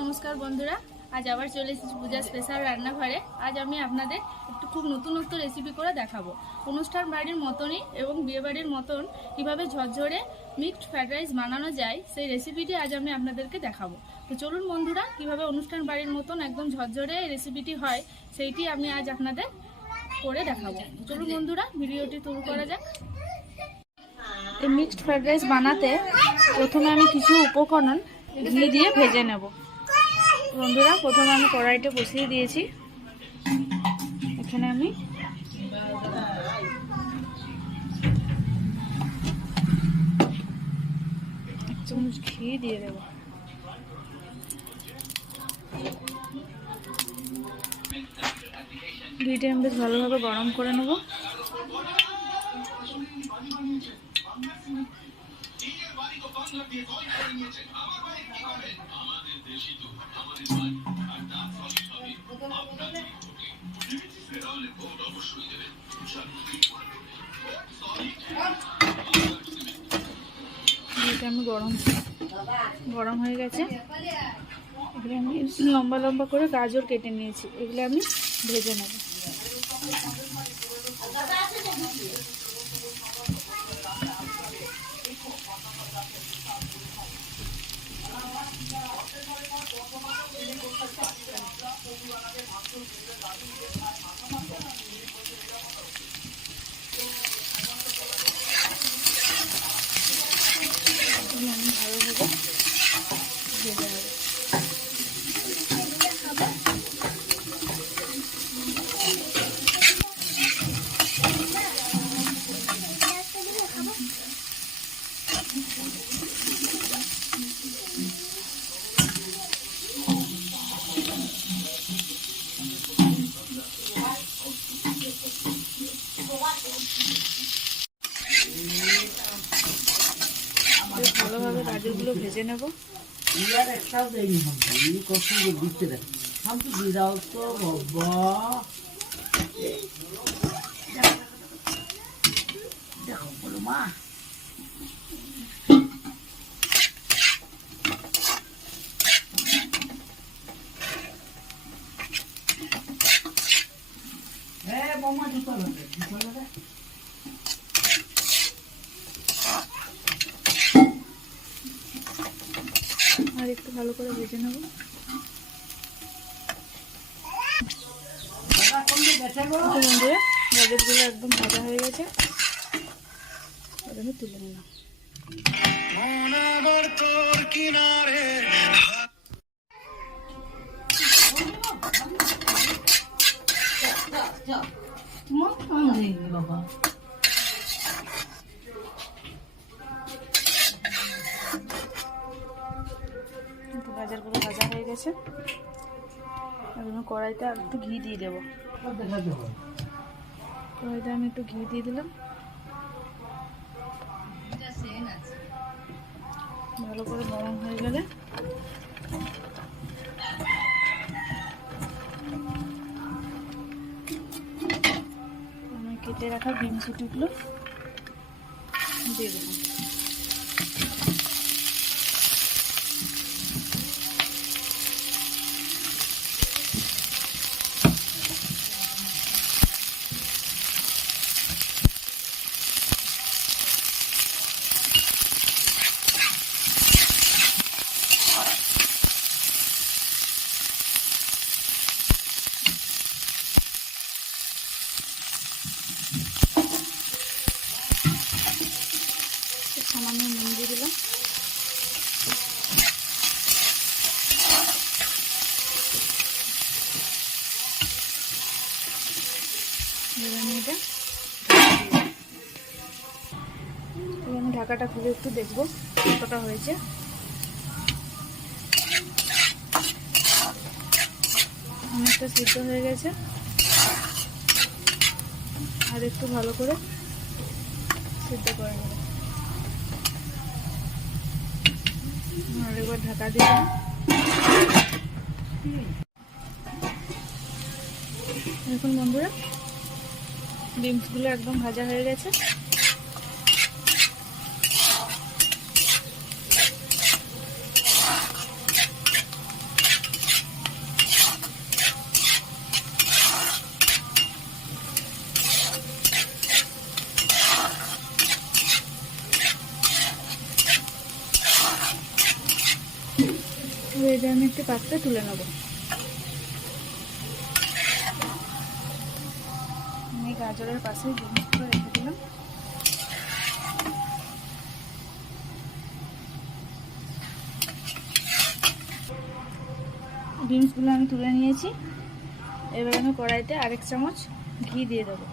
নমস্কার বন্ধুরা, আজ আবার চলে এসেছি পূজা স্পেশাল রান্নাঘরে। আজ আমি আপনাদের একটু খুব নতুনত্ব রেসিপি করে দেখাবো। অনুষ্ঠান বাড়ির মতনই এবং বিয়ে বাড়ির মতন কিভাবে ঝরঝরে মিক্সড ফ্রাইড রাইস বানানো যায় সেই রেসিপিটি আজ আমি আপনাদেরকে দেখাবো। তো চলুন বন্ধুরা, কিভাবে অনুষ্ঠান বাড়ির মতন একদম ঝরঝরে রেসিপিটি হয় সেইটি আমি আজ আপনাদের করে দেখাবো। চলুন বন্ধুরা, ভিডিওটি শুরু করা যাক। এই মিক্সড ফ্রাইড রাইস বানাতে প্রথমে আমি কিছু উপকরণ ঘি দিয়ে ভেজে নেব। বন্ধুরা, প্রথমে আমি কড়াইটা বসিয়ে দিয়েছি। এখানে আমি এক চামচ ঘি দিয়ে দেব। ঘিটা আমি বেশ ভালোভাবে গরম করে নেব। ঘিটা আমি গরম হয়ে গেছে। এগুলো আমি লম্বা লম্বা করে গাজর কেটে নিয়েছি, এগুলো আমি ভেজে নেব। আমি ভালোভাবে ভেজে নেব। ভালোভাবে গাজরগুলো ভেজে নেব। আর একটু ভালো করে ভেজে নেব। বন্ধুরা, গাজরগুলো একদম ভাজা হয়ে গেছে, আমি তুলে নিলাম। গাজরগুলো ভাজা হয়ে গেছে। এখন কড়াইতে আর একটু ঘি দিয়ে দেবো। কড়াইতে আমি একটু ঘি দিয়ে দিলাম। ভালো করে গরম হয়ে গেলে আমি কেটে রাখা বিনসুটিগুলো দিয়ে দেবো। সামান্য নুন দিয়ে দিলাম। আমি ঢাকাটা খুলে একটু দেখবো কতটা হয়েছে। অনেকটা সিদ্ধ হয়ে গেছে, আর একটু ভালো করে সিদ্ধ করে নেব। আর একবার ঢাকা দিলাম। দেখুন বন্ধুরা, বিনসগুলো একদম ভাজা হয়ে গেছে। এবার এটা আমি একটি পাত্রে তুলে নেব। আমি গাজরের পাশে জিনিসগুলো রেখে দিলাম। বিনসগুলো আমি তুলে নিয়েছি। এবার আমি কড়াইতে আরেক চামচ ঘি দিয়ে দেবো।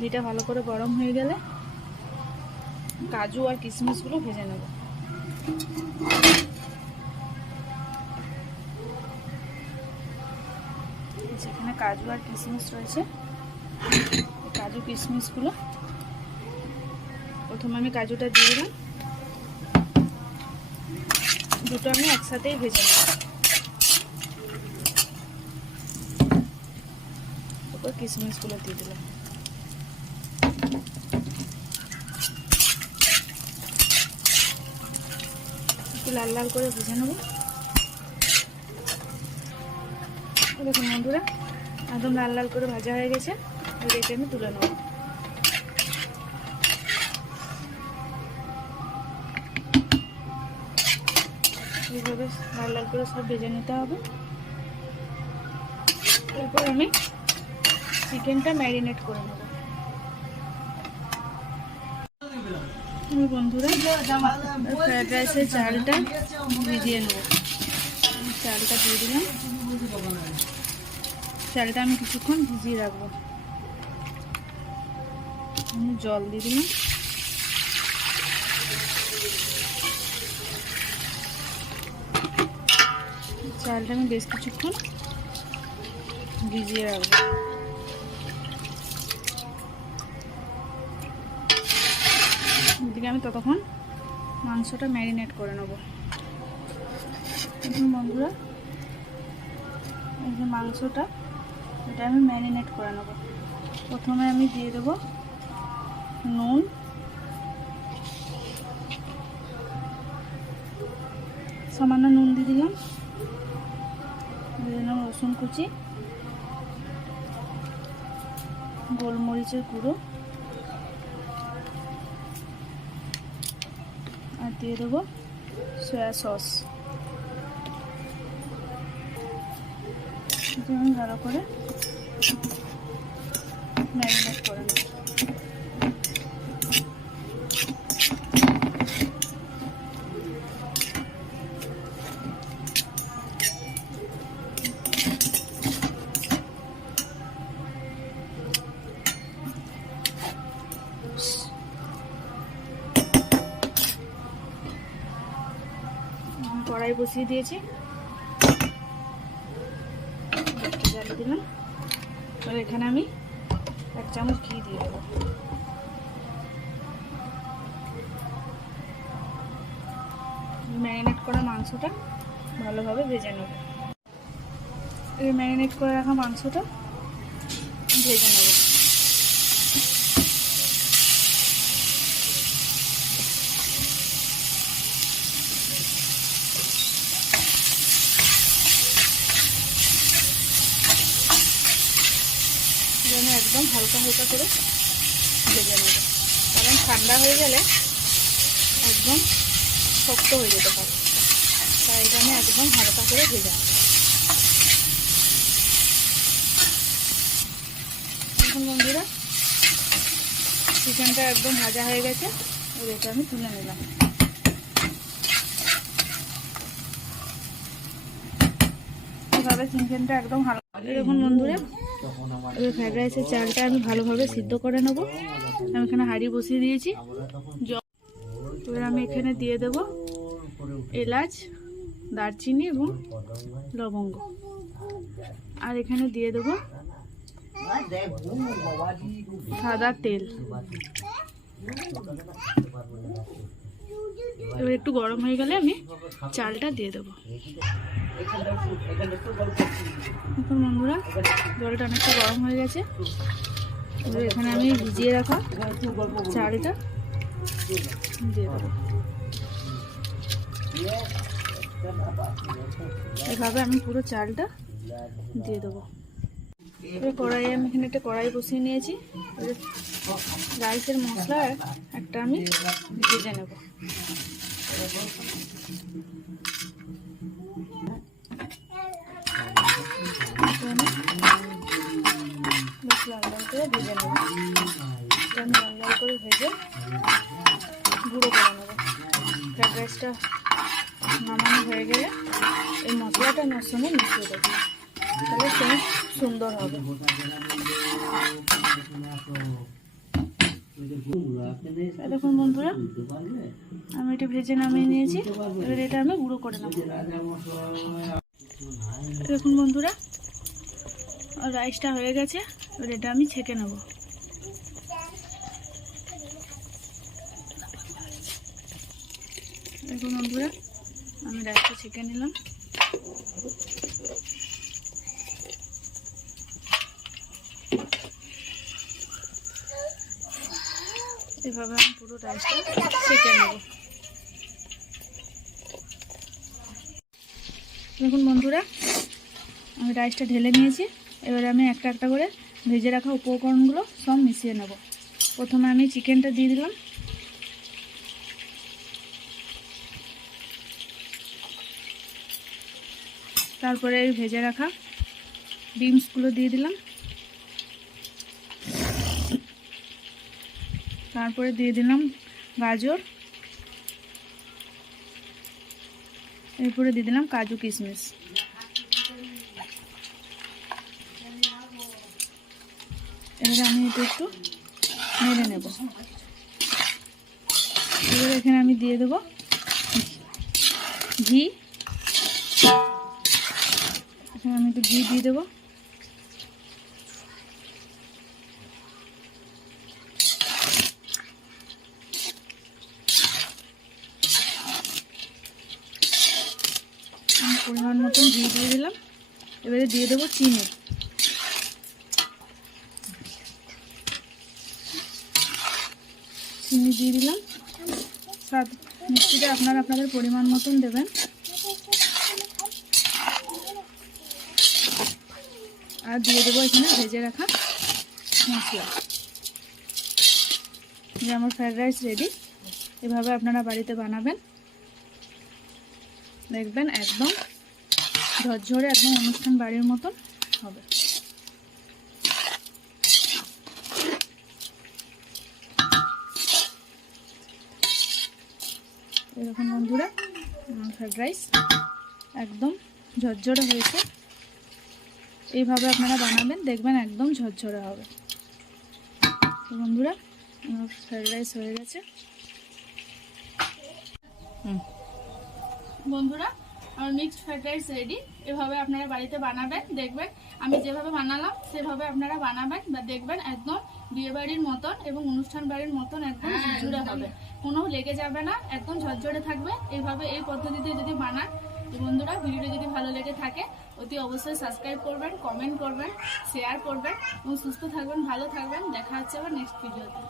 ঘিটা ভালো করে গরম হয়ে গেলে কাজু আর কিশমিশগুলো ভেজে নেব। যেখানে কাজু আর কিশমিশ রয়েছে, কাজু কিশমিশগুলো প্রথমে আমি কাজুটা দিয়ে দিলাম, দুটো আমি একসাথেই ভেজে নেব। তারপর কিশমিশগুলো দিয়ে দিলাম। একটু লাল লাল করে ভেজে নেব। দেখুন বন্ধুরা, একদম লাল লাল করে ভাজা হয়ে গেছে। এটা আমি তুলে নেব। এইভাবে লাল লাল করে সব ভেজে নিতে হবে। এরপর আমি চিকেনটা ম্যারিনেট করে নেব। বন্ধুরা, ফ্রাইড রাইসের চালটা ভিজিয়ে নেব। চালটা দিয়ে দিলাম। চালটা আমি কিছুক্ষণ ভিজিয়ে রাখবো। আমি জল দিয়ে দিলাম। চালটা আমি বেশ কিছুক্ষণ ভিজিয়ে রাখবো। এদিকে আমি ততক্ষণ মাংসটা ম্যারিনেট করে নেব। এখন বন্ধুরা, এই যে মাংসটা, এটা আমি ম্যারিনেট করে নেব। প্রথমে আমি দিয়ে দেবো নুন, সামান্য নুন দিয়ে দিলাম। দিয়ে দিলাম রসুন কুচি, গোলমরিচের গুঁড়ো, আর দিয়ে দেবো সয়া সস। আমি ভালো করে ম্যারিনেট করে নেব। কড়াই বসিয়ে দিয়েছি, জ্বালিয়ে দিলাম। আর এখানে আমি 1 চামচ ঘি দিয়ে দেবো। ম্যারিনেট করা মাংসটা ভালোভাবে ভেজে নেব। এই ম্যারিনেট করে রাখা মাংসটা ভেজে নেব। আমি একদম হালকা হালকা করে ভেজে নেব, কারণ ঠান্ডা হয়ে গেলে একদম শক্ত হয়ে যেতে পারে। তাই এটা আমি একদম হালকা করে ভেজে নেব। এখন বন্ধুরা, চিকেনটা একদম ভাজা হয়ে গেছে। এটা আমি তুলে নিলাম। এভাবে চিকেনটা একদম হালকা। এখন বন্ধুরা, এবার ফ্রাইড রাইসের চালটা আমি ভালোভাবে সিদ্ধ করে নেব। আমি এখানে হাঁড়ি বসিয়ে দিয়েছি। এবার আমি এখানে দিয়ে দেব এলাচ, দারচিনি এবং লবঙ্গ। আর এখানে দিয়ে দেব সাদা তেল। এবার একটু গরম হয়ে গেলে আমি চালটা দিয়ে দেবো। এখন বন্ধুরা, জলটা অনেকটা গরম হয়ে গেছে। এবার এখানে আমি ভিজিয়ে রাখা চালটা দিয়ে দেবো। এভাবে আমি পুরো চালটা দিয়ে দেবো। এবার কড়াইয়ে আমি এখানে একটা কড়াই বসিয়ে নিয়েছি। রাইসের মশলা একটা আমি ভেজে নেব। লাল লাল করে ভেজে নেব। আমি লাল লাল করে ভেজে গুঁড়ো করে নেব। ফ্রাইড রাইসটা নামানো হয়ে গেলে এই মশলাটা আমার সঙ্গে মিশিয়ে দেবো, তাহলে সেন্ট সুন্দর হবে। দেখুন বন্ধুরা, আমি এটা ভেজে নামিয়ে নিয়েছি। এবার এটা আমি গুঁড়ো করে নেব। দেখুন বন্ধুরা, রাইসটা হয়ে গেছে। এবার এটা আমি ছেঁকে নেব। দেখুন বন্ধুরা, আমি রাইসটা ছেঁকে নিলাম। এভাবে আমি পুরো রাইসটা ছেঁকে নেব। দেখুন বন্ধুরা, আমি রাইসটা ঢেলে নিয়েছি। এবারে আমি একটা একটা করে ভেজে রাখা উপকরণগুলো সব মিশিয়ে নেব। প্রথমে আমি চিকেনটা দিয়ে দিলাম। তারপরে এই ভেজে রাখা বিনসগুলো দিয়ে দিলাম। তারপরে দিয়ে দিলাম গাজর। এরপরে দিয়ে দিলাম কাজু কিশমিশ। এবারে আমি এটা একটু নেড়ে নেব। এবারে এখানে আমি দিয়ে দেব ঘি। এখানে আমি একটু ঘি দিয়ে দেবো। পরিমাণ মতন ঘি দিয়ে দিলাম। এবারে দিয়ে দেবো চিনি। চিনি দিয়ে দিলাম। স্বাদ মিষ্টিটা আপনারা আপনাদের পরিমাণ মতন দেবেন। আর দিয়ে দেবো এখানে ভেজে রাখা মশলা। যে আমার ফ্রাইড রাইস রেডি। এভাবে আপনারা বাড়িতে বানাবেন, দেখবেন একদম ঝরঝরে, একদম অনুষ্ঠান বাড়ির মতন হবে। এরকম বন্ধুরা আমার ফ্রাইড রাইস একদম ঝরঝরে হয়েছে। এইভাবে আপনারা বানাবেন, দেখবেন একদম ঝরঝরে হবে। তো বন্ধুরা, আমার ফ্রাইড রাইস হয়ে গেছে। বন্ধুরা, আমার মিক্সড ফ্রাইড রাইস রেডি। এভাবে আপনারা বাড়িতে বানাবেন, দেখবেন আমি যেভাবে বানালাম সেভাবে আপনারা বানাবেন, বা দেখবেন একদম বিয়েবাড়ির মতন এবং অনুষ্ঠান বাড়ির মতন একদম ঝুরঝুরে হবে, কোনো লেগে যাবে না, একদম ঝরঝরে থাকবে। এইভাবে এই পদ্ধতিতে যদি বানান, তো বন্ধুরা ভিডিওটি যদি ভালো লেগে থাকে অতি অবশ্যই সাবস্ক্রাইব করবেন, কমেন্ট করবেন, শেয়ার করবেন এবং সুস্থ থাকবেন, ভালো থাকবেন। দেখা হচ্ছে আবার নেক্সট ভিডিওতে।